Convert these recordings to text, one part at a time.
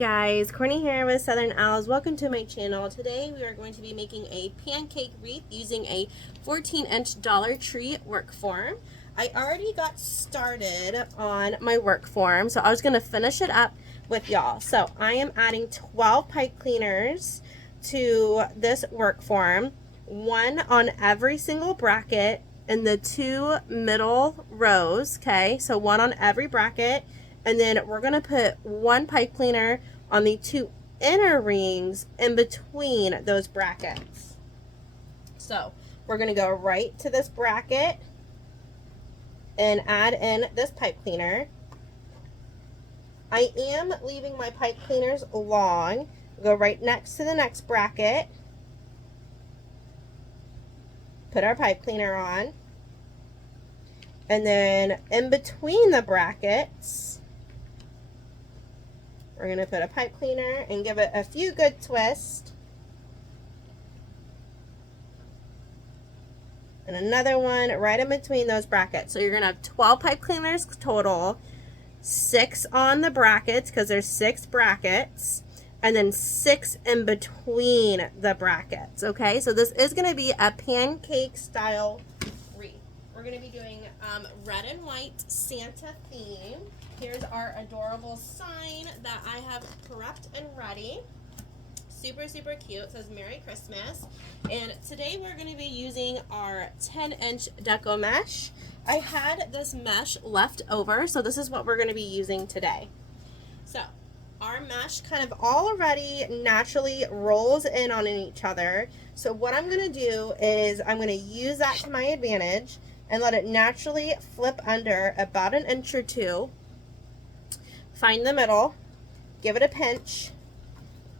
Guys, Courtney here with Southern Owls. Welcome to my channel. Today we are going to be making a pancake wreath using a 14-inch Dollar Tree work form. I already got started on my work form, so I was going to finish it up with y'all. So I am adding 12 pipe cleaners to this work form, one on every single bracket in the two middle rows, okay? So one on every bracket. And then we're going to put one pipe cleaner on the two inner rings in between those brackets. So we're going to go right to this bracket and add in this pipe cleaner. I am leaving my pipe cleaners long. Go right next to the next bracket. Put our pipe cleaner on. And then in between the brackets, we're going to put a pipe cleaner and give it a few good twists. And another one right in between those brackets. So you're going to have 12 pipe cleaners total, 6 on the brackets because there's 6 brackets, and then 6 in between the brackets. Okay, so this is going to be a pancake style wreath. We're going to be doing red and white Santa theme. Here's our adorable sign that I have prepped and ready. Super, super cute. It says Merry Christmas. And today we're going to be using our 10-inch deco mesh. I had this mesh left over, so this is what we're going to be using today. So our mesh kind of already naturally rolls in on each other. So what I'm going to do is I'm going to use that to my advantage and let it naturally flip under about an inch or two. Find the middle, give it a pinch,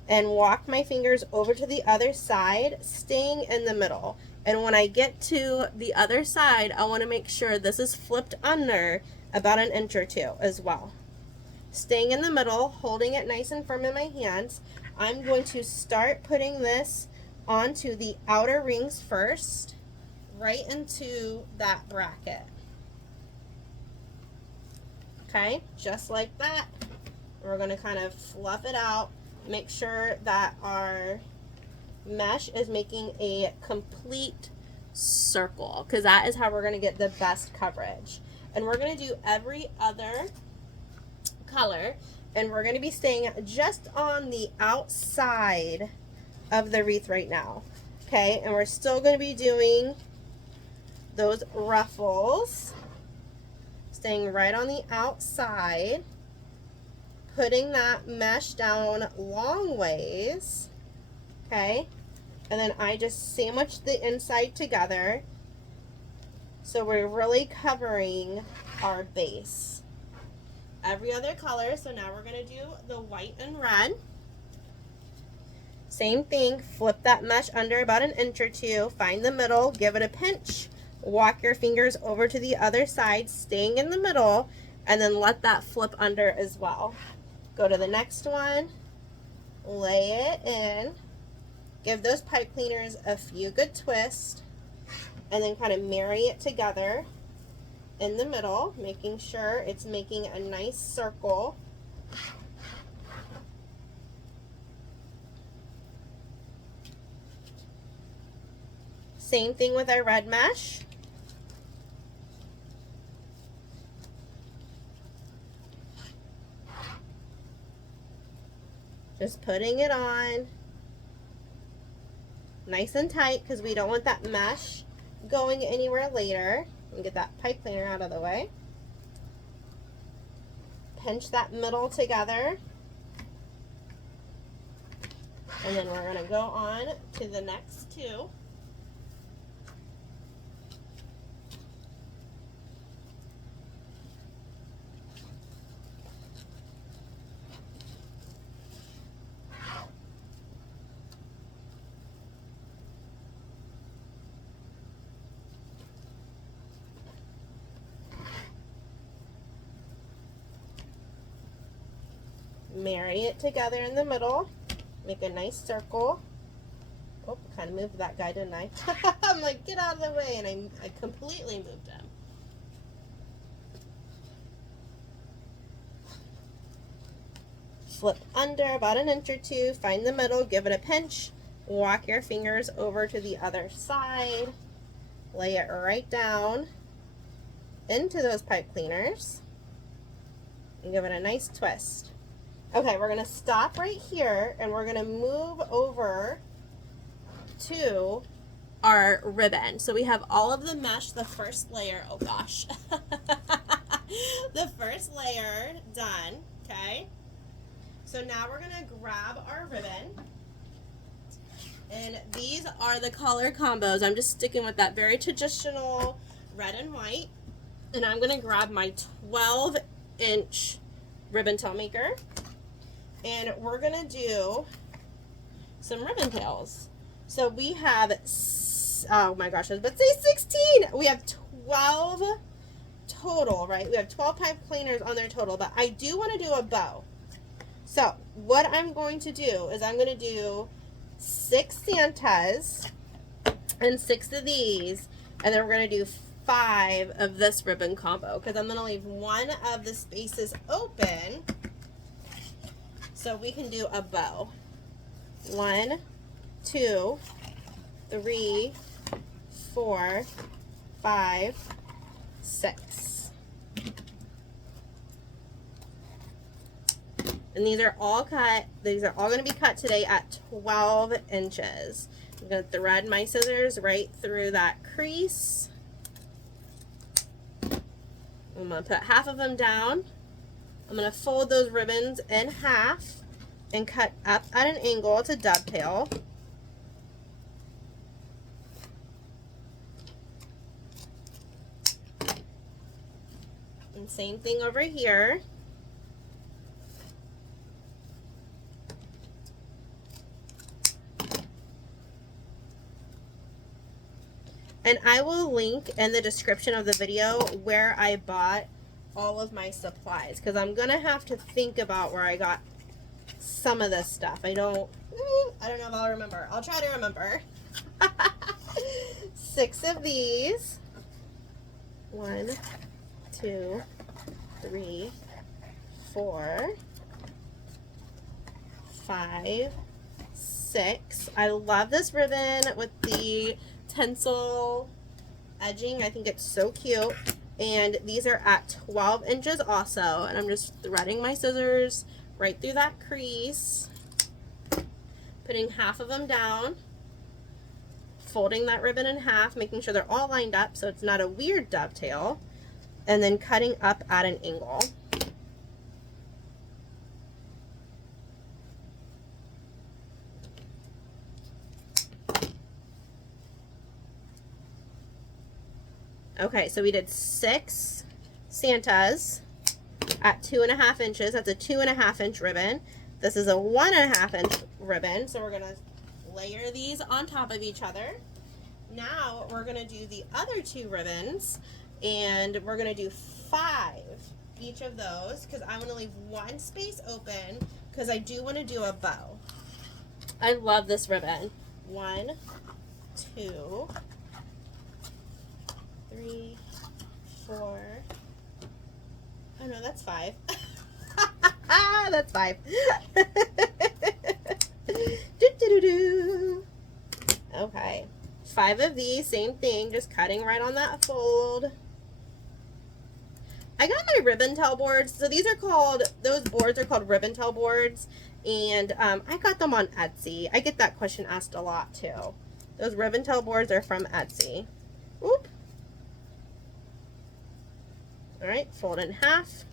and walk my fingers over to the other side, staying in the middle. And when I get to the other side, I want to make sure this is flipped under about an inch or two as well. Staying in the middle, holding it nice and firm in my hands, I'm going to start putting this onto the outer rings first, right into that bracket. Okay, just like that. We're going to kind of fluff it out, make sure that our mesh is making a complete circle, because that is how we're going to get the best coverage. And we're going to do every other color, and we're going to be staying just on the outside of the wreath right now. Okay, and we're still going to be doing those ruffles, staying right on the outside, putting that mesh down long ways, okay, and then I just sandwich the inside together so we're really covering our base. Every other color, so now we're going to do the white and red. Same thing, flip that mesh under about an inch or two, find the middle, give it a pinch, walk your fingers over to the other side, staying in the middle, and then let that flip under as well. Go to the next one, lay it in, give those pipe cleaners a few good twists, and then kind of marry it together in the middle, making sure it's making a nice circle. Same thing with our red mesh. Just putting it on nice and tight because we don't want that mesh going anywhere later. And get that pipe cleaner out of the way. Pinch that middle together. And then we're going to go on to the next two. Marry it together in the middle, make a nice circle. Oh, kind of moved that guy, didn't I? I'm like, get out of the way, and I completely moved him. Flip under about an inch or two, find the middle, give it a pinch, walk your fingers over to the other side, lay it right down into those pipe cleaners, and give it a nice twist. Okay, we're going to stop right here, and we're going to move over to our ribbon. So we have all of the mesh, the first layer, oh gosh, the first layer done, okay? So now we're going to grab our ribbon, and these are the color combos. I'm just sticking with that very traditional red and white, and I'm going to grab my 12-inch ribbon tail maker, and we're going to do some ribbon tails. So we have, oh my gosh, I was about to say 16. We have 12 total, right? We have 12 pipe cleaners on there total, but I do want to do a bow. So what I'm going to do is I'm going to do 6 Santas and 6 of these, and then we're going to do 5 of this ribbon combo, because I'm going to leave one of the spaces open so we can do a bow. 1, 2, 3, 4, 5, 6. And these are all cut. These are all going to be cut today at 12 inches. I'm going to thread my scissors right through that crease. I'm going to put half of them down. I'm going to fold those ribbons in half and cut up at an angle to dovetail. And same thing over here. And I will link in the description of the video where I bought all of my supplies, because I'm going to have to think about where I got some of this stuff. I don't know if I'll remember. I'll try to remember. 6 of these. 1, 2, 3, 4, 5, 6. I love this ribbon with the tinsel edging. I think it's so cute. And these are at 12 inches also. And I'm just threading my scissors right through that crease, putting half of them down, folding that ribbon in half, making sure they're all lined up so it's not a weird dovetail, and then cutting up at an angle. Okay, so we did 6 Santas at 2.5 inches. That's a 2.5 inch ribbon. This is a 1.5 inch ribbon. So we're gonna layer these on top of each other. Now we're gonna do the other 2 ribbons, and we're gonna do 5 each of those, because I want to leave one space open because I do want to do a bow. I love this ribbon. 1, 2, 3, 4. Oh no, that's 5. That's 5. Okay, 5 of these, same thing, just cutting right on that fold. I got my ribbon tail boards. So these are called, those boards are called ribbon tail boards, and I got them on Etsy. I get that question asked a lot too. Those ribbon tail boards are from Etsy. Oop. All right, fold in half,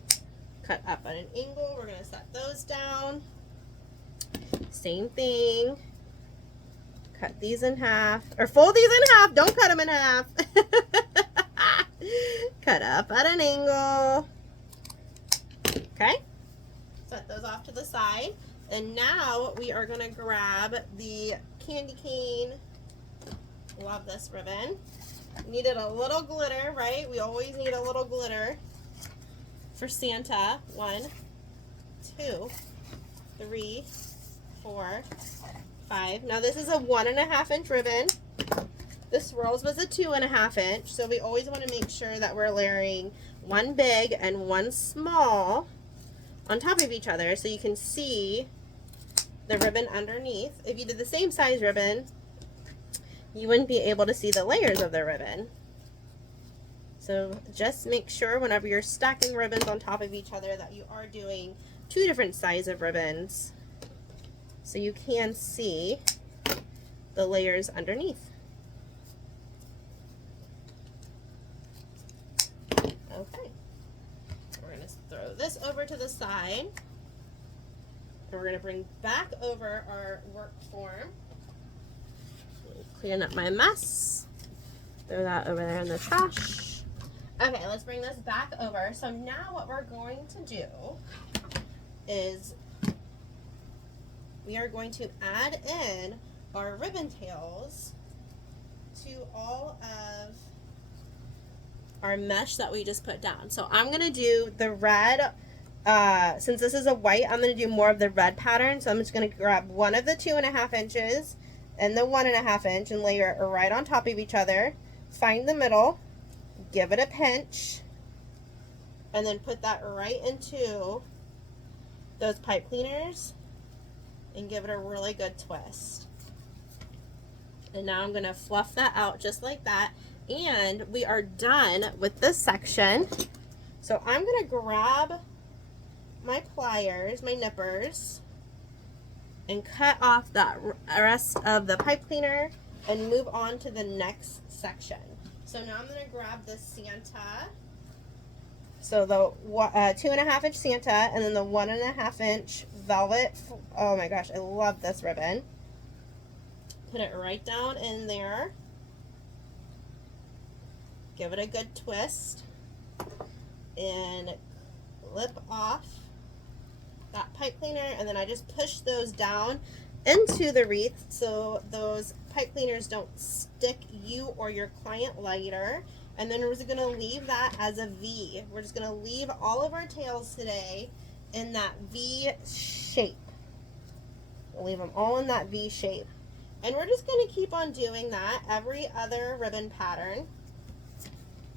cut up at an angle. We're gonna set those down. Same thing. Cut these in half, or fold these in half. Don't cut them in half. Cut up at an angle. Okay, set those off to the side. And now we are gonna grab the candy cane. Love this ribbon. Needed a little glitter, right? We always need a little glitter for Santa. 1, 2, 3, 4, 5. Now this is a 1.5 inch ribbon. The swirls was a 2.5 inch. So we always want to make sure that we're layering one big and one small on top of each other so you can see the ribbon underneath. If you did the same size ribbon, you wouldn't be able to see the layers of the ribbon. So just make sure whenever you're stacking ribbons on top of each other that you are doing 2 different sizes of ribbons so you can see the layers underneath. Okay, we're going to throw this over to the side, and we're going to bring back over our work form. Clean up my mess, throw that over there in the trash. Okay, let's bring this back over. So now what we're going to do is we are going to add in our ribbon tails to all of our mesh that we just put down. So I'm going to do the red, since this is a white, I'm going to do more of the red pattern. So I'm just going to grab one of the 2.5 inches and the 1.5 inch and layer it right on top of each other. Find the middle. Give it a pinch, and then put that right into those pipe cleaners and give it a really good twist. And now I'm going to fluff that out just like that, and we are done with this section. So I'm going to grab my pliers, my nippers, and cut off that rest of the pipe cleaner and move on to the next section. So now I'm going to grab the Santa, so the 2.5 inch Santa, and then the 1.5 inch velvet. Oh my gosh, I love this ribbon. Put it right down in there. Give it a good twist and clip off that pipe cleaner, and then I just push those down into the wreath so those pipe cleaners don't stick you or your client later. And then we're just going to leave that as a V. We're just going to leave all of our tails today in that V shape. We'll leave them all in that V shape. And we're just going to keep on doing that every other ribbon pattern.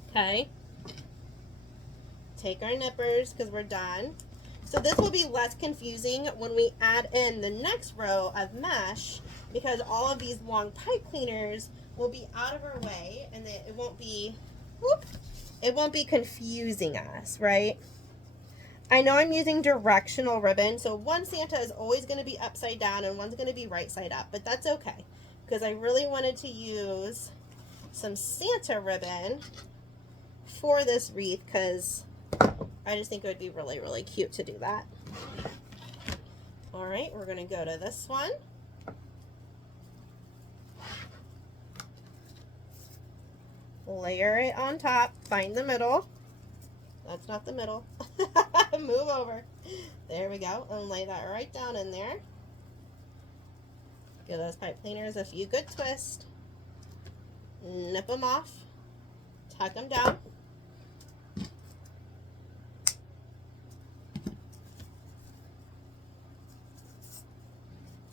Okay. Take our nippers because we're done. So this will be less confusing when we add in the next row of mesh, because all of these long pipe cleaners will be out of our way, and it won't be confusing us, right? I know I'm using directional ribbon, so one Santa is always going to be upside down and one's going to be right side up, but that's okay because I really wanted to use some Santa ribbon for this wreath because I just think it would be really, really cute to do that. All right, we're going to go to this one. Layer it on top. Find the middle. That's not the middle. Move over. There we go. And lay that right down in there. Give those pipe cleaners a few good twists. Nip them off. Tuck them down.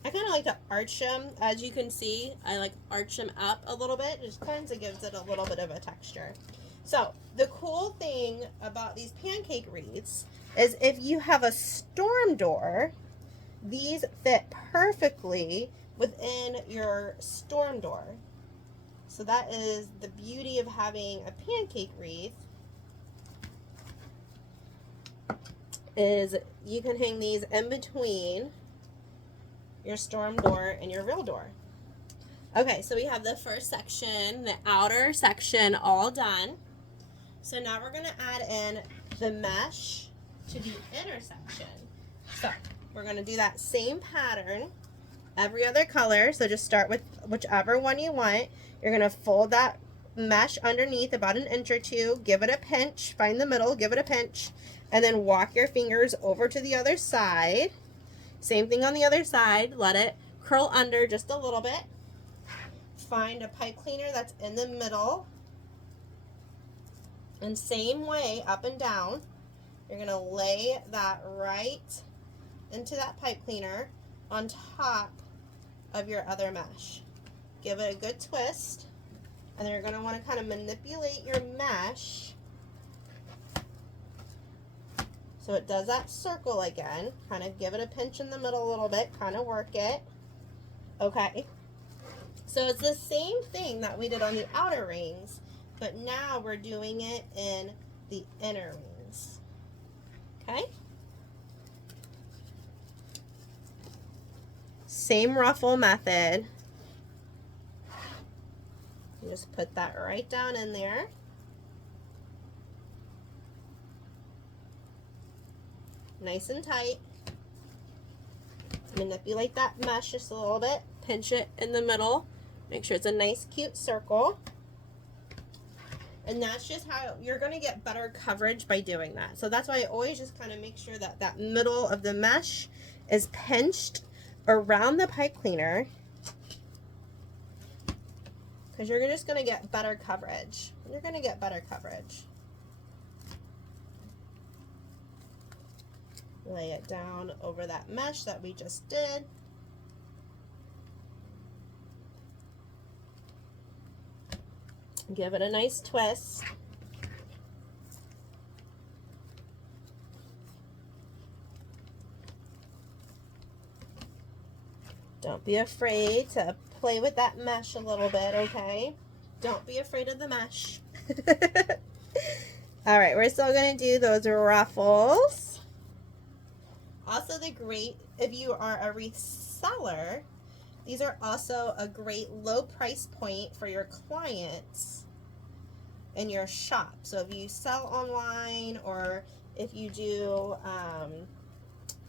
I kind of like to arch them. As you can see, I like arch them up a little bit. It just kind of gives it a little bit of a texture. So the cool thing about these pancake wreaths is if you have a storm door, these fit perfectly within your storm door. So that is the beauty of having a pancake wreath, is you can hang these in between your storm door and your real door. Okay, so we have the first section, the outer section, all done. So now we're going to add in the mesh to the inner section. So we're going to do that same pattern, every other color. So just start with whichever one you want. You're going to fold that mesh underneath about 1 inch or 2, give it a pinch, find the middle, give it a pinch, and then walk your fingers over to the other side. Same thing on the other side. Let it curl under just a little bit. Find a pipe cleaner that's in the middle. And same way, up and down. You're going to lay that right into that pipe cleaner on top of your other mesh. Give it a good twist. And then you're going to want to kind of manipulate your mesh So it does that circle again. Kind of give it a pinch in the middle a little bit, kind of work it. Okay. So it's the same thing that we did on the outer rings, but now we're doing it in the inner rings. Okay? Same ruffle method. You just put that right down in there. Nice and tight. Manipulate that mesh just a little bit. Pinch it in the middle. Make sure it's a nice, cute circle. And that's just how you're going to get better coverage by doing that. So that's why I always just kind of make sure that that middle of the mesh is pinched around the pipe cleaner, because you're just going to get better coverage. You're going to get better coverage. Lay it down over that mesh that we just did. Give it a nice twist. Don't be afraid to play with that mesh a little bit, okay? Don't be afraid of the mesh. All right, we're still going to do those ruffles. Also, if you are a wreath seller, these are also a great low price point for your clients in your shop. So if you sell online, or if you do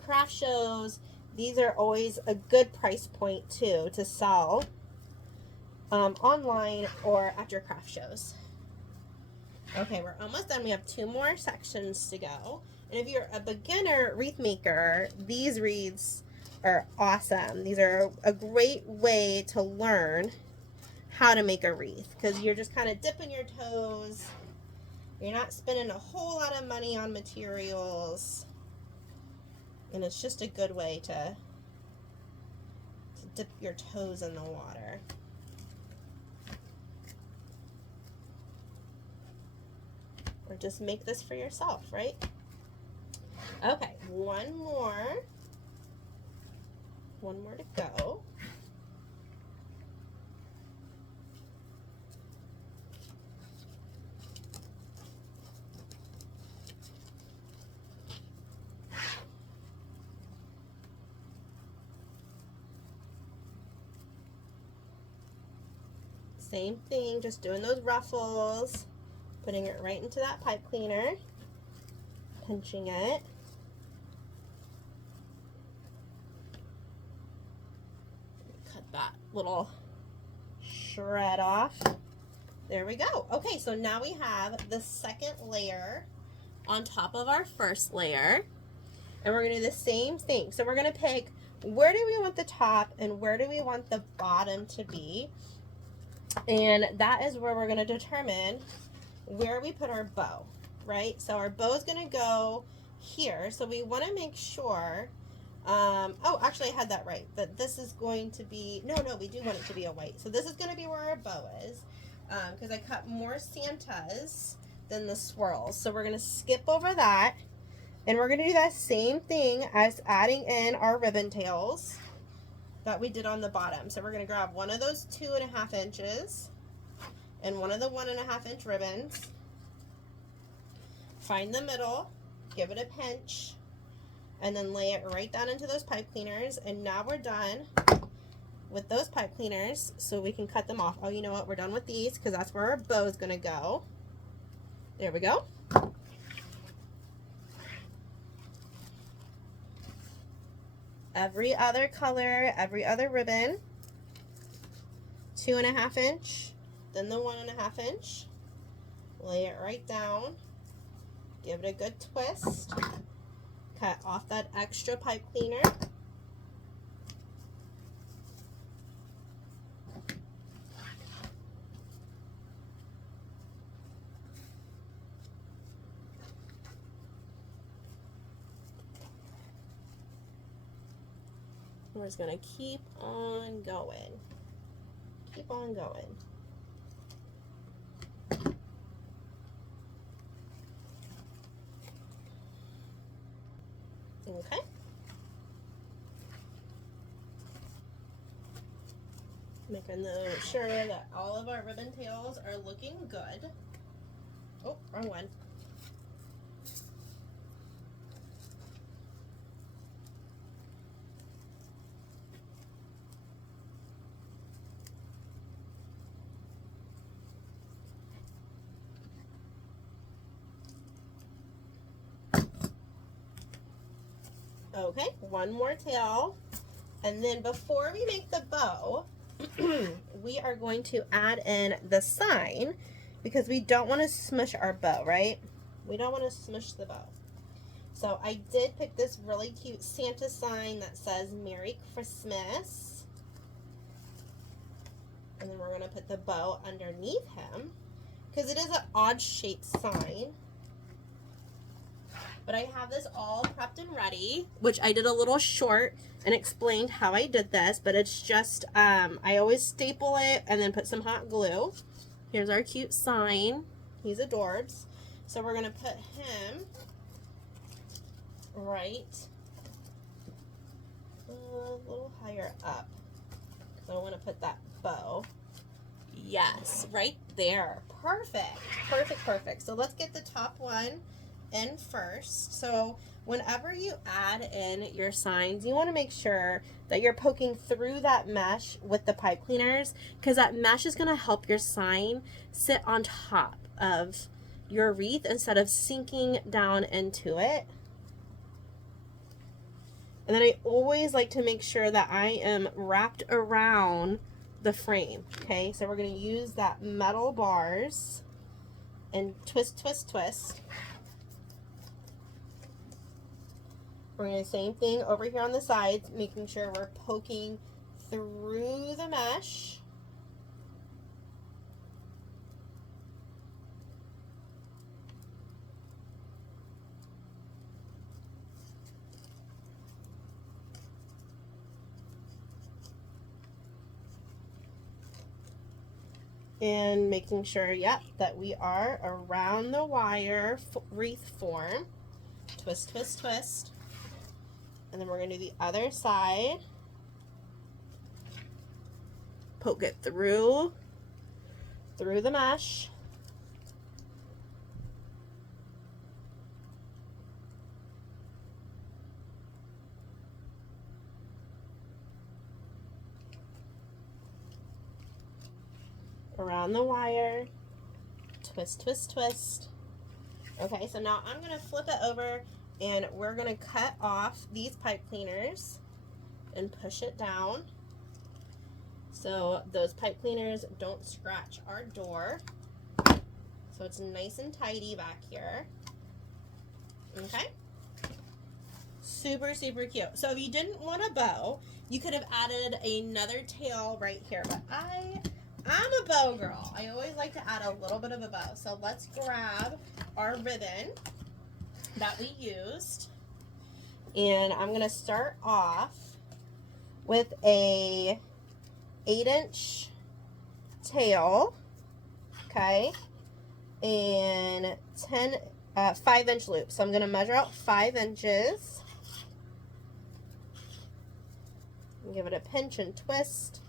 craft shows, these are always a good price point too to sell online or at your craft shows. Okay, we're almost done. We have 2 more sections to go. And if you're a beginner wreath maker, these wreaths are awesome. These are a great way to learn how to make a wreath, because you're just kind of dipping your toes. You're not spending a whole lot of money on materials. And it's just a good way to dip your toes in the water. Or just make this for yourself, right? Okay, one more to go. Same thing, just doing those ruffles, putting it right into that pipe cleaner, pinching it. Cut that little shred off. There we go. Okay, so now we have the second layer on top of our first layer, and we're going to do the same thing. So we're going to pick, where do we want the top and where do we want the bottom to be, and that is where we're going to determine where we put our bow, right? So our bow is going to go here, so we want to make sure, oh, actually I had that right, that this is going to be, no, we do want it to be a white. So this is going to be where our bow is, because I cut more Santas than the swirls. So we're going to skip over that, and we're going to do that same thing as adding in our ribbon tails that we did on the bottom. So we're going to grab one of those 2.5 inches and one of the 1.5 inch ribbons, find the middle, give it a pinch, and then lay it right down into those pipe cleaners. And now we're done with those pipe cleaners, so we can cut them off. Oh, you know what? We're done with these because that's where our bow is going to go. There we go. Every other color, every other ribbon, 2.5 inch, then the 1.5 inch. Lay it right down. Give it a good twist. Cut off that extra pipe cleaner. We're just going to keep on going. Keep on going. Okay. Making sure that all of our ribbon tails are looking good. Oh, wrong one. Okay, one more tail. And then before we make the bow, we are going to add in the sign because we don't want to smush our bow, right? We don't want to smush the bow. So I did pick this really cute Santa sign that says Merry Christmas. And then we're going to put the bow underneath him because it is an odd shaped sign. But I have this all prepped and ready, which I did a little short and explained how I did this, but it's just, I always staple it and then put some hot glue. Here's our cute sign. He's adorbs. So we're going to put him right a little higher up because I want to put that bow. Yes, right there. Perfect. Perfect, perfect. So let's get the top one in first. So whenever you add in your signs, you want to make sure that you're poking through that mesh with the pipe cleaners because that mesh is going to help your sign sit on top of your wreath instead of sinking down into it. And then I always like to make sure that I am wrapped around the frame. Okay, so we're going to use that metal bars and twist, twist, twist. We're going to do the same thing over here on the sides, making sure we're poking through the mesh. And making sure, yep, that we are around the wire wreath form. Twist, twist, twist. And then we're going to do the other side. Poke it through the mesh. Around the wire. Twist, twist, twist. Okay, so now I'm going to flip it over and we're going to cut off these pipe cleaners and push it down so those pipe cleaners don't scratch our door. So it's nice and tidy back here. Okay? Super, super cute. So if you didn't want a bow, you could have added another tail right here. But I'm a bow girl. I always like to add a little bit of a bow. So let's grab our ribbon that we used. And I'm going to start off with a 8-inch tail. Okay. And 5-inch loop. So I'm going to measure out 5 inches. Give it a pinch and twist.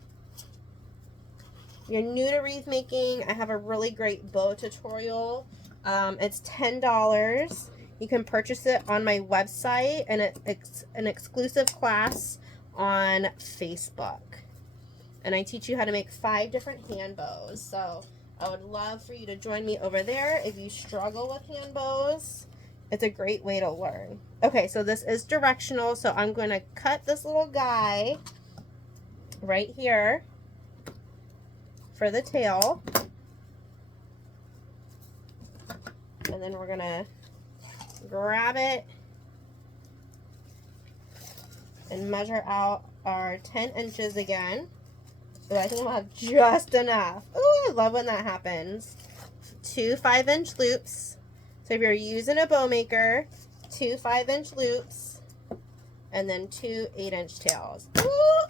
If you're new to wreath making, I have a really great bow tutorial. It's $10. You can purchase it on my website, and it's an exclusive class on Facebook. And I teach you how to make 5 different hand bows. So I would love for you to join me over there if you struggle with hand bows. It's a great way to learn. Okay, so this is directional, so I'm going to cut this little guy right here for the tail. And then we're going to grab it and measure out our 10 inches again. So I think we'll have just enough. Oh, I love when that happens. 2 5-inch loops. So if you're using a bow maker, 2 5-inch loops, and then 2 8-inch tails. Ooh,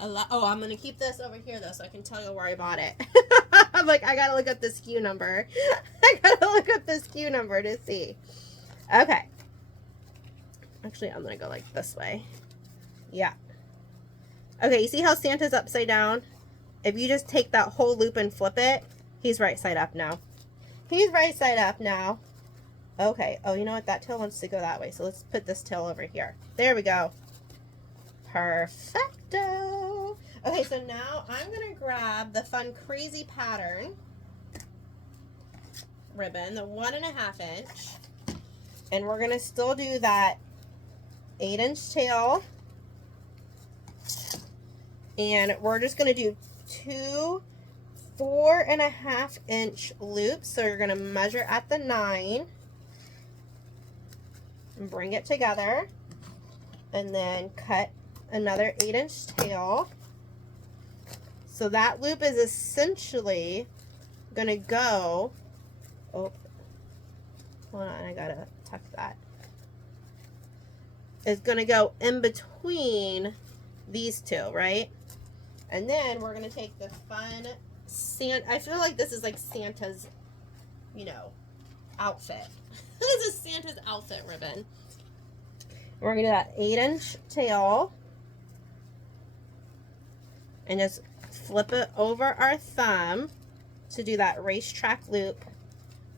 oh, I'm going to keep this over here, though, so I can tell you where I bought it. I'm like, I got to look up the SKU number. I got to look up the SKU number to see. Okay. Actually, I'm gonna go like this way. Yeah. Okay, you see how Santa's upside down? If you just take that whole loop and flip it, he's right side up now. He's right side up now. Okay. Oh, you know what? That tail wants to go that way. So let's put this tail over here. There we go. Perfecto. Okay, so now I'm going to grab the Fun Crazy Pattern ribbon, the 1.5 inch. And we're going to still do that 8-inch tail. And we're just going to do 2 4.5 inch loops. So you're going to measure at the 9 and bring it together, and then cut another 8-inch tail. So that loop is essentially going to go, oh, hold on, I gotta tuck that. It's going to go in between these two, right? And then we're going to take the fun Santa, I feel like this is like Santa's, you know, outfit. This is Santa's outfit ribbon. We're going to do that 8-inch tail and just flip it over our thumb to do that racetrack loop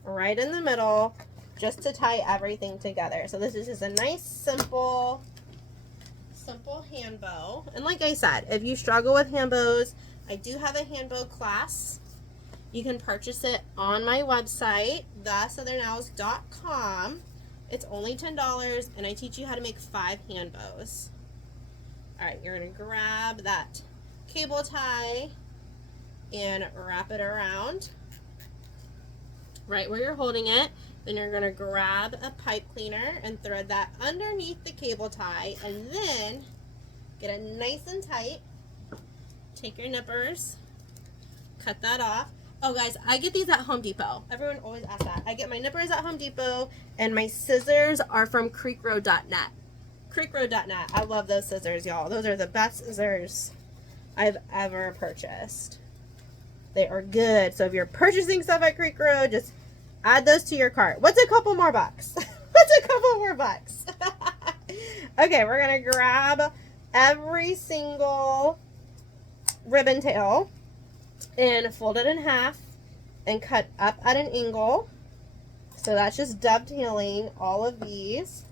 right in the middle, just to tie everything together. So this is just a nice, simple hand bow. And like I said, if you struggle with hand bows, I do have a hand bow class. You can purchase it on my website, thesouthernows.com. It's only $10, and I teach you how to make 5 hand bows. All right, you're going to grab that cable tie and wrap it around right where you're holding it. Then you're going to grab a pipe cleaner and thread that underneath the cable tie, and then get it nice and tight. Take your nippers, cut that off. Oh guys, I get these at Home Depot. Everyone always asks that. I get my nippers at Home Depot, and my scissors are from creekroad.net. Creekroad.net. I love those scissors, y'all. Those are the best scissors I've ever purchased. They are good. So if you're purchasing stuff at Creek Road, just add those to your cart. What's a couple more bucks? What's a couple more bucks? Okay, we're going to grab every single ribbon tail and fold it in half and cut up at an angle. So that's just dovetailing all of these.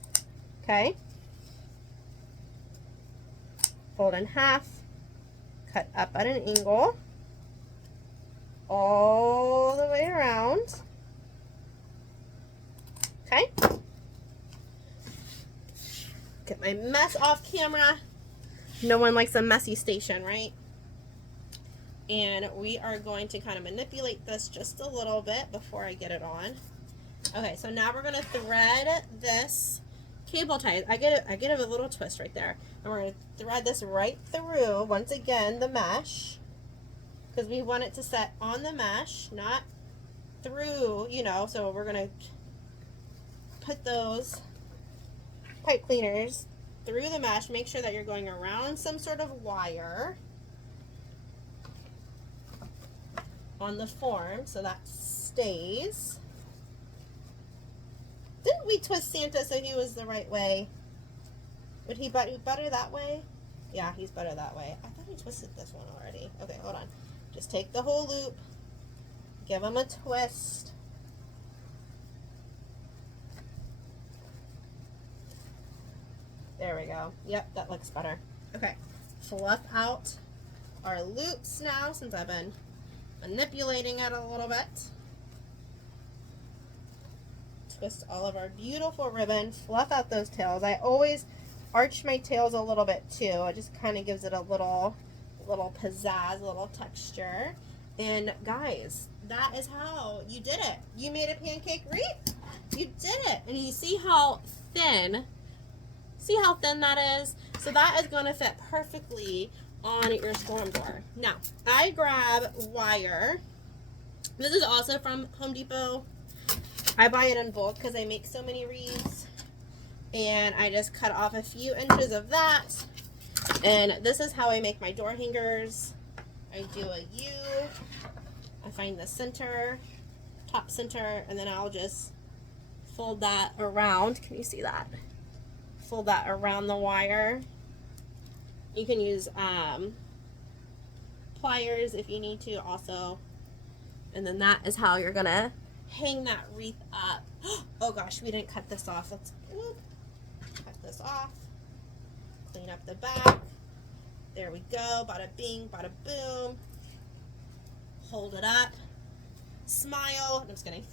Okay. Fold in half, cut up at an angle all the way around. Okay. Get my mess off camera. No one likes a messy station, right? And we are going to kind of manipulate this just a little bit before I get it on. Okay, so now we're going to thread this cable tie. I get a little twist right there. And we're going to thread this right through, once again, the mesh. Because we want it to set on the mesh, not through, you know. So we're going to put those pipe cleaners through the mesh. Make sure that you're going around some sort of wire on the form so that stays. Didn't we twist Santa so he was the right way? Would he better that way? Yeah, he's better that way. I thought he twisted this one already. Okay, hold on. Just take the whole loop, give him a twist. There we go. Yep, that looks better. Okay, fluff out our loops now since I've been manipulating it a little bit. Twist all of our beautiful ribbon, fluff out those tails. I always arch my tails a little bit too. It just kind of gives it a little pizzazz, a little texture. And guys, that is how you did it. You made a pancake wreath. You did it. And you see how thin that is? So that is going to fit perfectly on your storm door. Now, I grab wire. This is also from Home Depot. I buy it in bulk because I make so many wreaths. And I just cut off a few inches of that. And this is how I make my door hangers. I do a U. I find the center, top center, and then I'll just fold that around. Can you see that? fold that around the wire. You can use pliers if you need to also. And then that is how you're gonna hang that wreath up. Oh gosh, we didn't cut this off. Let's cut this off. Clean up the back. There we go. Bada bing, bada boom. Hold it up. Smile. I'm just kidding.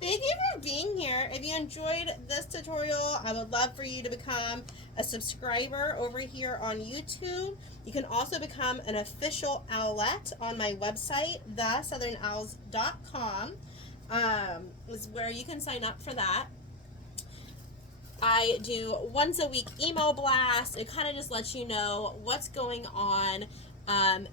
Thank you for being here. If you enjoyed this tutorial, I would love for you to become a subscriber over here on YouTube. You can also become an official owlet on my website, theSouthernOwls.com, is where you can sign up for that. I do once a week email blast. It kind of just lets you know what's going on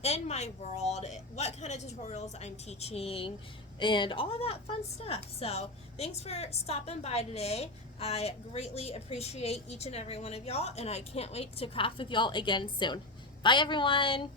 in my world, what kind of tutorials I'm teaching, and all of that fun stuff. So thanks for stopping by today. I greatly appreciate each and every one of y'all, and I can't wait to craft with y'all again soon. Bye everyone.